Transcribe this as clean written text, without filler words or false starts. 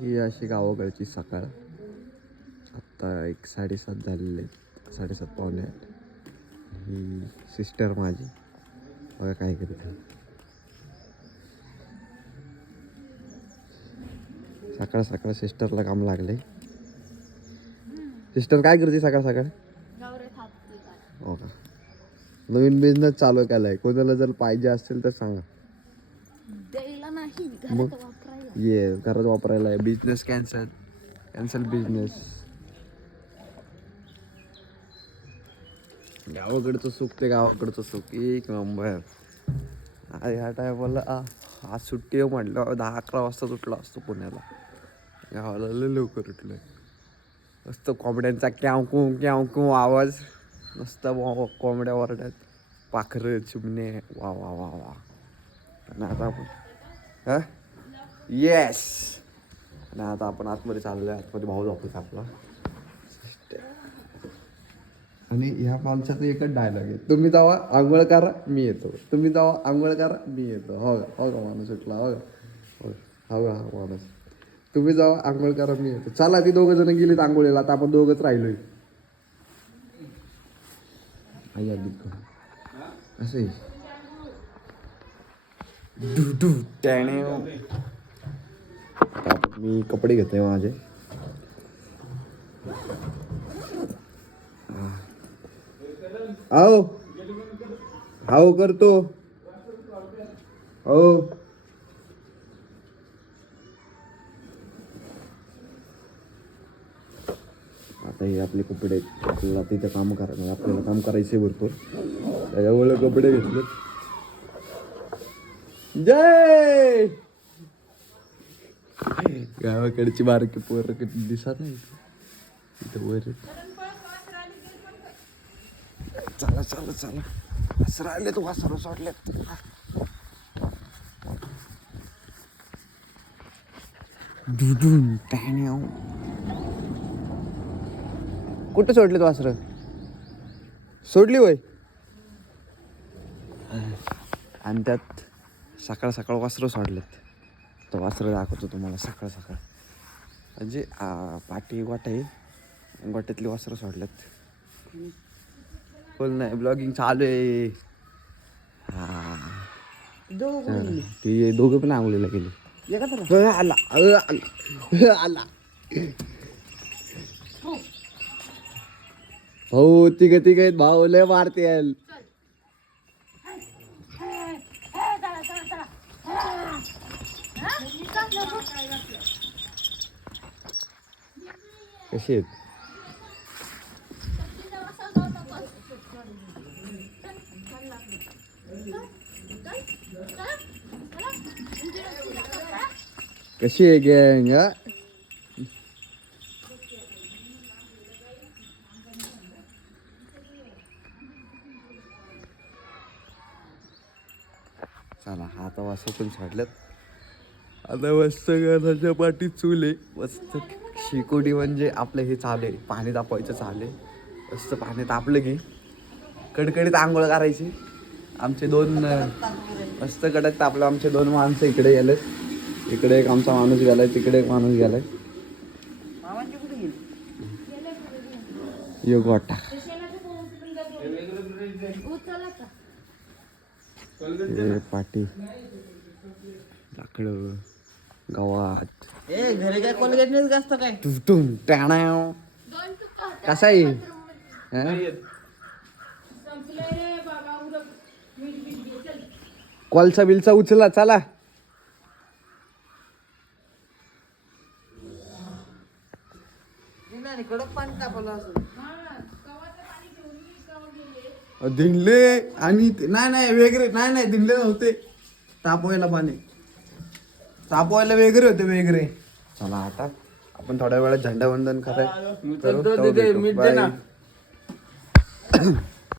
ही अशी गावाकडची सकाळ. आत्ता 7:30 झालेले, 7:30 पावणे 8. ही सिस्टर माझी बघा काय करते. सकाळ सकाळ सिस्टरला काम लागले. सिस्टर काय करते सकाळ सकाळ? हो का, नवीन बिझनेस चालू केलाय. कोणाला जर पाहिजे असेल तर सांगा. द्यायला नाही, मग घरात वापरायला. ये घरात वापरायला. Business cancel business. गावाकडचं सुख ते गावाकडचं सुख एक नंबर. ह्या टायमाला आज सुट्टी आहे म्हटलं 10-11 वाजता उठला असतो पुण्याला. गावाला लय लवकर उठलोय. मस्त कोंबड्यांचा क्याव आवाज. नुसतं कोंबड्या वरड्यात पाखरं चिमणे वा वा वा वा. आणि आता आपण येस. आणि आता आपण आतमध्ये चाललोय. आतमध्ये भाऊ जातोच आपला. आणि ह्या माणसाचा एकच डायलॉग आहे, तुम्ही जावा आंघोळ करा मी येतो, तुम्ही जावा आंघोळ करा मी येतो. हो का माणूस उठला. हो का हा माणूस. तुम्ही जावा आंघोळ करा मी येतो. चला ती 2 जण गेलीत आंघोळीला, आता आपण 2घच राहिलोय. असं त्याने मी कपडे घेतोय माझे. आओ करतो. हो आता हे आपले कपडे. आपल्याला तिथं काम करायचं, आपल्याला काम करायचे भरपूर. त्याच्यामुळे कपडे घेतले. जय गावाकडची बारकी पोरं किती दिसत नाही इथं वर. चला वासर आले तू, वासर सोडले. कुठं सोडले तू वासर? सोडली होय. आणि त्यात सकाळ सकाळ वासरं सोडलेत. तर वासरं दाखवतो तुम्हाला सकाळ सकाळ. म्हणजे पाठी गोठा आहे, गोठ्यातली वासरं सोडलेत. बोल नाही, ब्लॉगिंग चालू आहे. ते दोघं पण आंघोळीला गेले. आला हो. तिघ आहेत भाऊ, लय मारते. कशी आहेत? कशी आहे गँग? चला आता वासर पण सोडल्यात. आता मस्त घराच्या पाठी चूल आहे. मस्त शिकोडी म्हणजे आपलं हे चाले पाणी तापवायचं चाले. मस्त पाणी तापलं की कडकडीत आंघोळ करायची. आमचे 2 मस्त कडक तापलं. आमचे 2 माणसं इकडे गेलेत. इकडे एक आमचा माणूस गेलाय, तिकडे एक माणूस गेलाय. यो गोठा पाटी लाकडं गावात. घरी काय कोलगेट नाही जास्त काय. तुम टाणाव कसा आहे? कोलचा बिलचा उचला चला. कडक पाणी तापवलं असं दिंडले. आणि नाही वेगळे नाही दिंडले नव्हते. तापवायला पाणी तापवायला वेगळे होते वेगळे. चला आता आपण थोड्या वेळात झेंडावंदन करायचं.